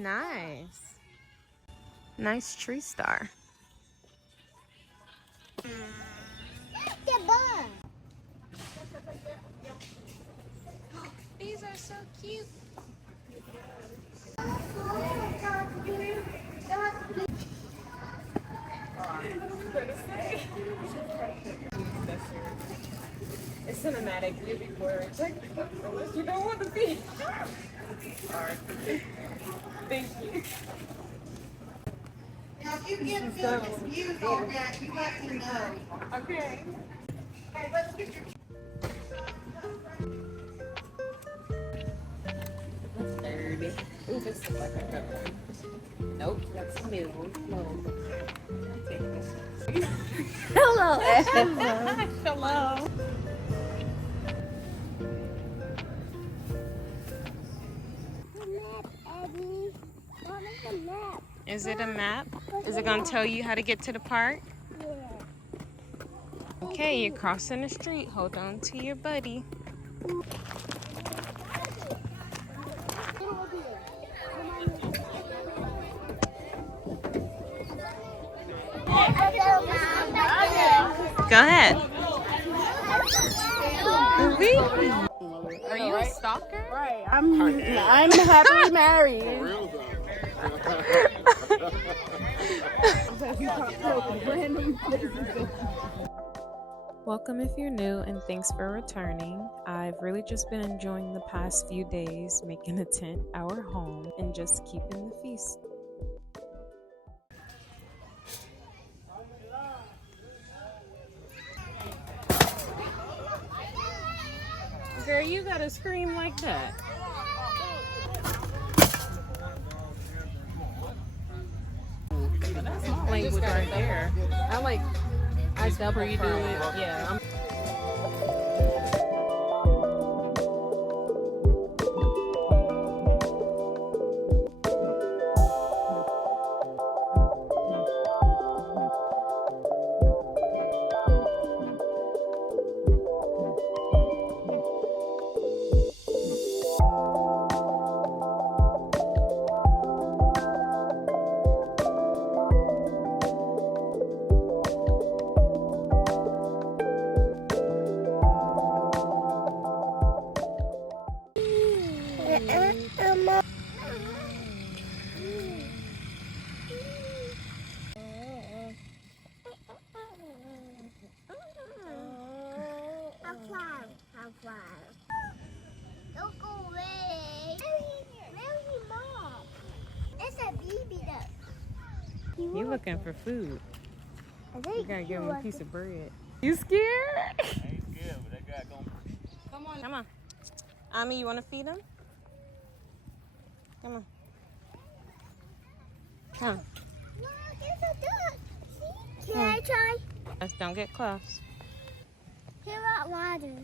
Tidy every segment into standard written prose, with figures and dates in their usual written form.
Nice. Nice tree star. These are so cute. It's cinematic. You before check unless you don't want to see. Alright. Thank you. Now, if you get so confused on that, you let me know. Okay. Hey, let's get your. Third. Ooh, this looks like a good one. Nope, that's new. No. Hello, Eva. Hello. Is it a map? Is it going to tell you how to get to the park? Yeah. Okay, you're crossing the street. Hold on to your buddy. Go ahead. Are you a stalker? Right. I'm happily married. Welcome if you're new, and thanks for returning. I've really just been enjoying the past few days making a tent our home and just keeping the feast. Girl, you gotta scream like that. That's language right there. I double do it. Yeah. Don't go away. Where's Mom? It's a baby though. You looking for food. I think You gotta give him a piece of bread. You scared? I ain't scared, but that guy gonna. Come on. Come on. Ami, you wanna feed him? Come on. Come. Look, it's a duck. See? Can I try? Let's don't get close. He want water.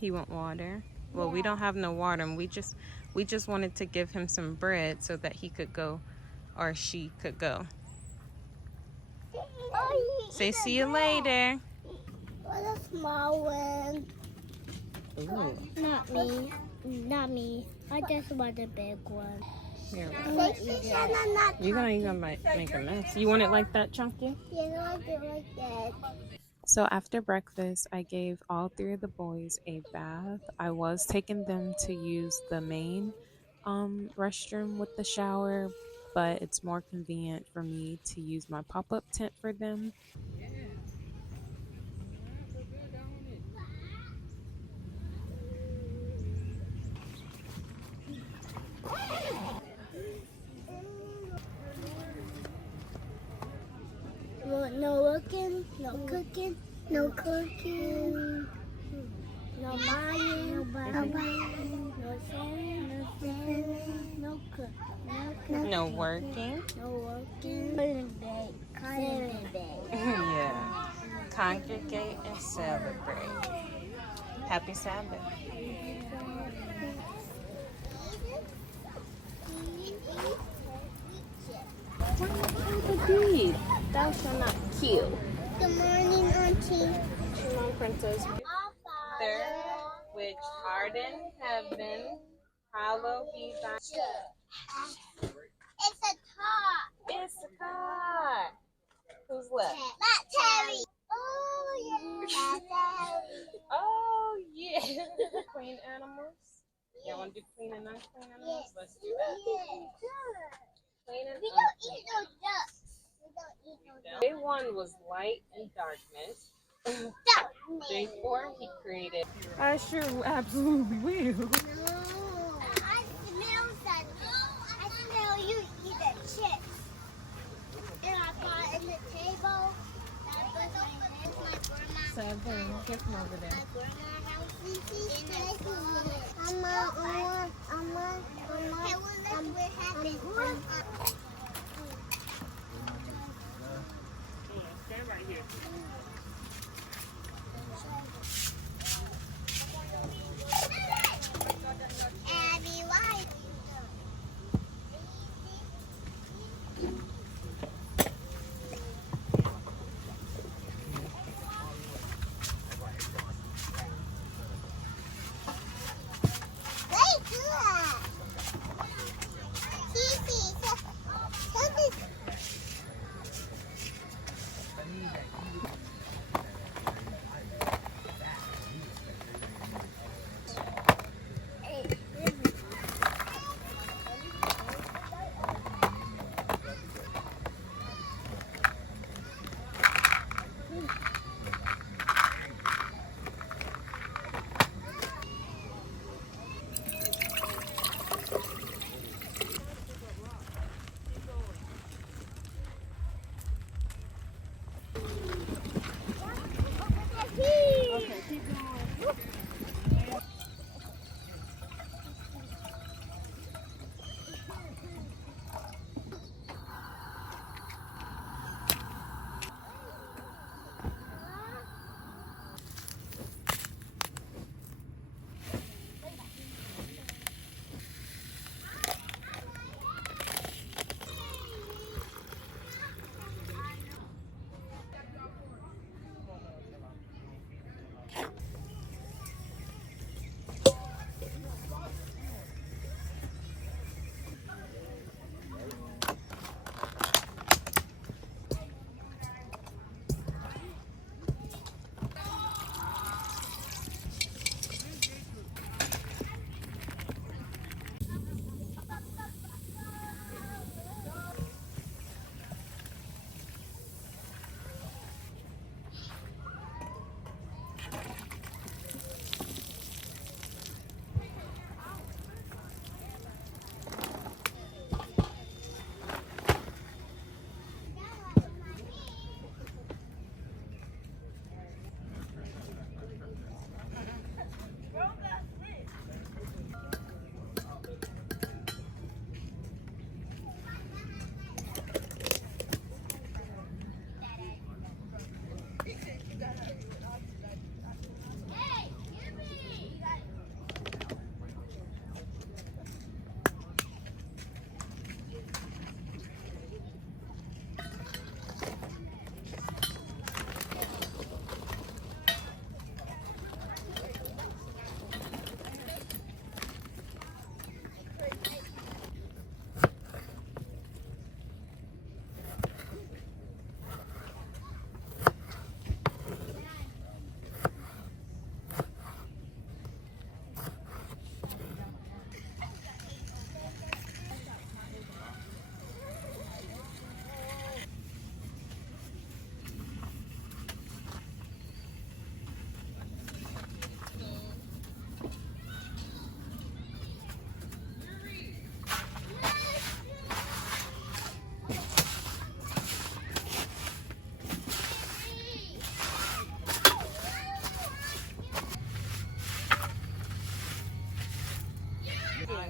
He want water. Well, we don't have no water, and we just wanted to give him some bread so that he could go, or she could go. Oh, Say see you later. what a small one. Ooh. Not me. Not me. I just want a big one. Here. You're You're gonna make a mess. You want it like that, Chunky? Yeah, like it like that. So after breakfast, I gave all three of the boys a bath. I was taking them to use the main restroom with the shower, but it's more convenient for me to use my pop-up tent for them. No working, no cooking, no cooking, no buying, no buying, no selling, no cooking, No working. no working. Celebrate. Yeah. Congregate and celebrate. Happy Sabbath. Thou shalt not kill. Good morning, Auntie. Shalom, Princess. Father, which art in heaven, hallowed be thy name. It's Jessica. Who's left? Not Terry. Oh, yeah. Oh, yeah. Clean animals. Y'all want to do clean and unclean animals? Let's do that. Clean and We unclean. don't eat no ducks. We don't eat no ducks. Day one was light and darkness. Day 4, he created. I sure absolutely will. No. I smell something. I smell you eat the chips. And I got in the table. That was my grandma. 7, get from over there. My grandma house. Okay, well, let's what happened. Stand right here. Abby, why? Very good. Kiki, tell me.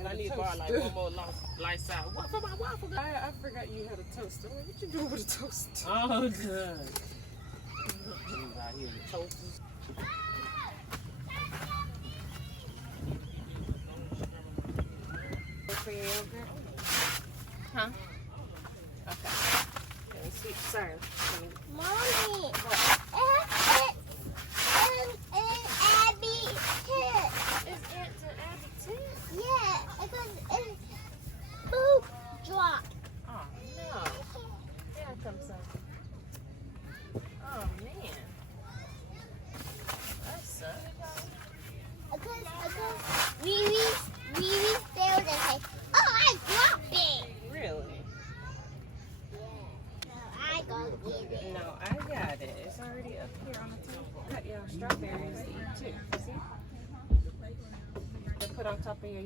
I need to buy like one more light side. What for my waffle? I forgot you had a toaster. What you doing with a toaster? Oh, good. These out here, the toasters. For your yogurt? Huh? Okay. Let me see. Sorry. Mommy. And Abby too. Is Aunt and Abby too? Yeah, because it's poop drop. Oh, no.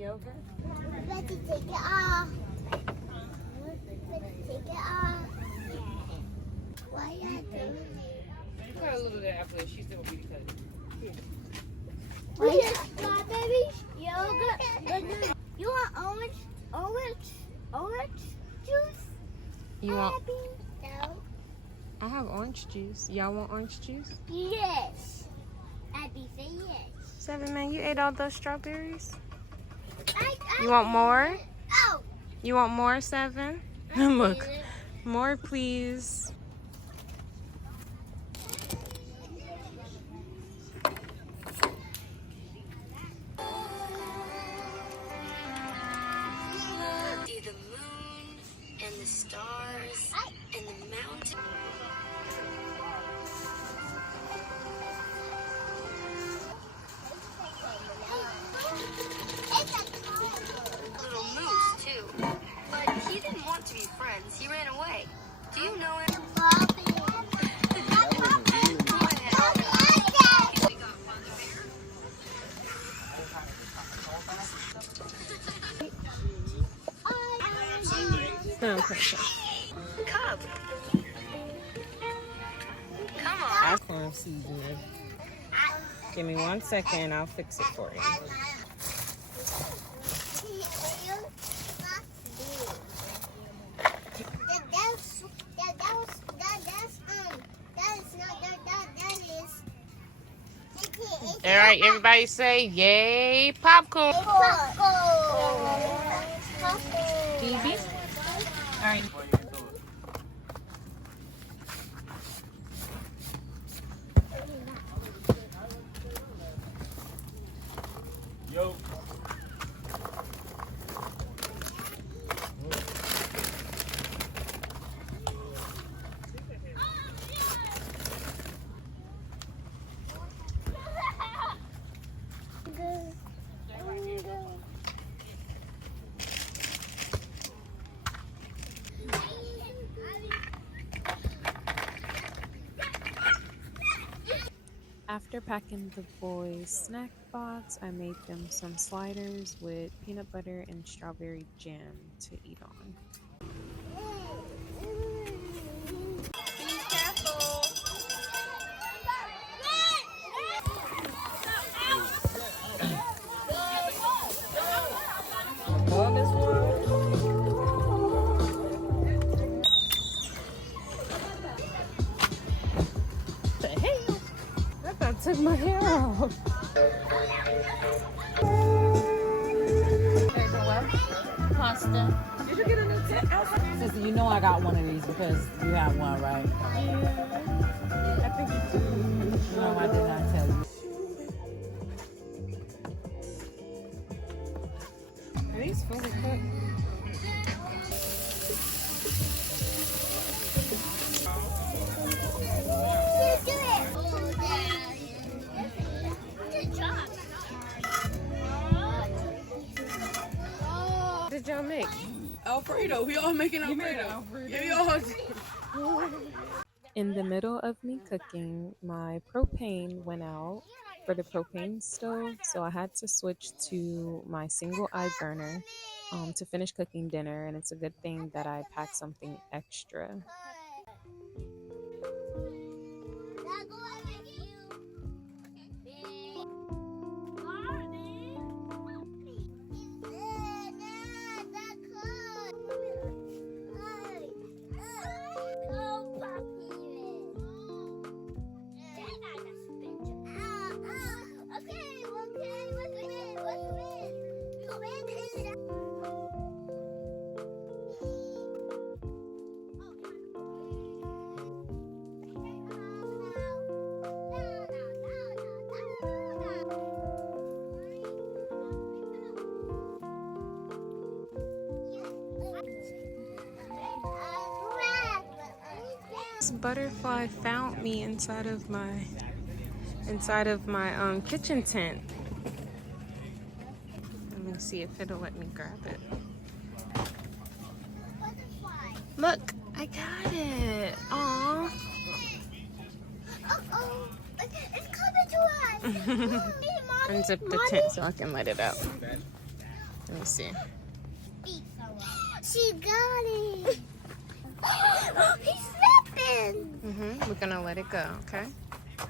yogurt? Let's take it off. Let's take it off. Why you doing it? Cut a little bit after she still want me to cut it. We have strawberries, yogurt, banana. You want orange juice? You want? Abby? No. I have orange juice. Y'all want orange juice? Yes. Abby, say yes. 7, man, you ate all those strawberries? I You want more? Oh. You want more, 7? Look, more please. See the moon and the stars and the mountains. Little moose too, but he didn't want to be friends. He ran away. Do you know him? Okay. Cub. Come on. That's corn seasoning. Give me 1 second, I'll fix it for you. All right, everybody say yay popcorn. Phoebe? All right. Yo. After packing the boys' snack box, I made them some sliders with peanut butter and strawberry jam to eat on. I took my hair off. Pasta. Did you get a new tip? Sister, you know I got one of these because you have one, right? I think you do. No, I did not tell you. Are these fully cooked? What did y'all make? Alfredo. We all making Alfredo. Yeah, we all. In the middle of me cooking, my propane went out for the propane stove, so I had to switch to my single eye burner to finish cooking dinner, and it's a good thing that I packed something extra. This butterfly found me inside of my kitchen tent. Let me see if it'll let me grab it. Look, I got it. Aw. It's coming to us. Unzip the tent so I can let it out. Let me see. She got it. He's slipping. We're gonna let it go, okay?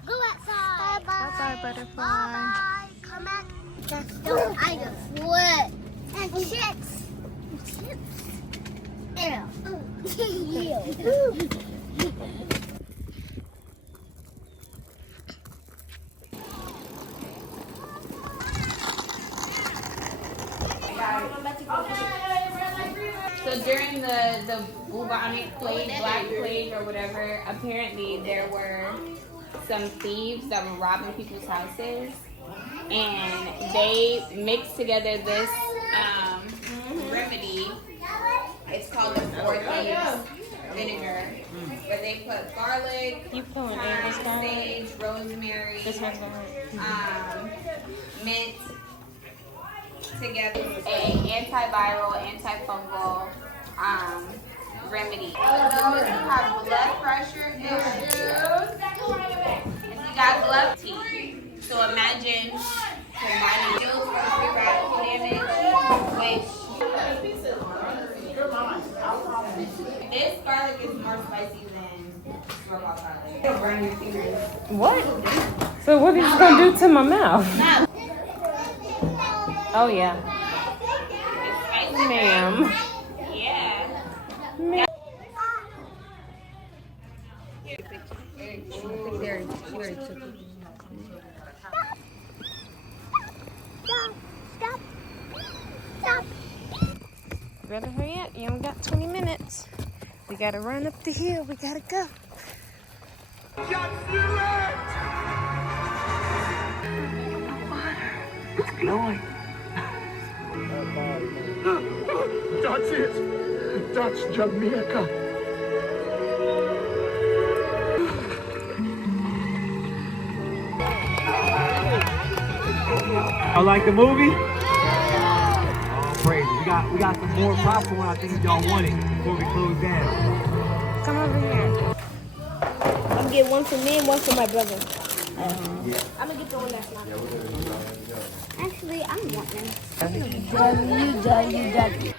Go outside. Bye-bye. Bye-bye, butterfly. Bye-bye. Come back. Just don't. I just would. And chips. Ew. So during the bubonic plague, black plague, or whatever, apparently there were some thieves that were robbing people's houses, and they mixed together this remedy. It's called the four thieves vinegar, where they put garlic, thyme, sage, rosemary, mint together. A antiviral, antifungal remedy. Those who have blood pressure issues, if you got blood teeth, so imagine combining pills for free radical damage, which this garlic is more spicy than store-bought garlic. It'll burn your fingers. What? So what are you gonna do to my mouth? Oh yeah. It's spicy. Ma'am. Yeah. Stop. Stop. Better hurry up. You only got 20 minutes. We gotta run up the hill. We gotta go. It's glowing. That's it. That's Jamaica. I like the movie. Oh, praise. We got some more popcorn. I think y'all want it before we close down. Come over here. I'm gonna get one for me and one for my brother. I'm gonna get the one that's not. Actually, I'm wanting them.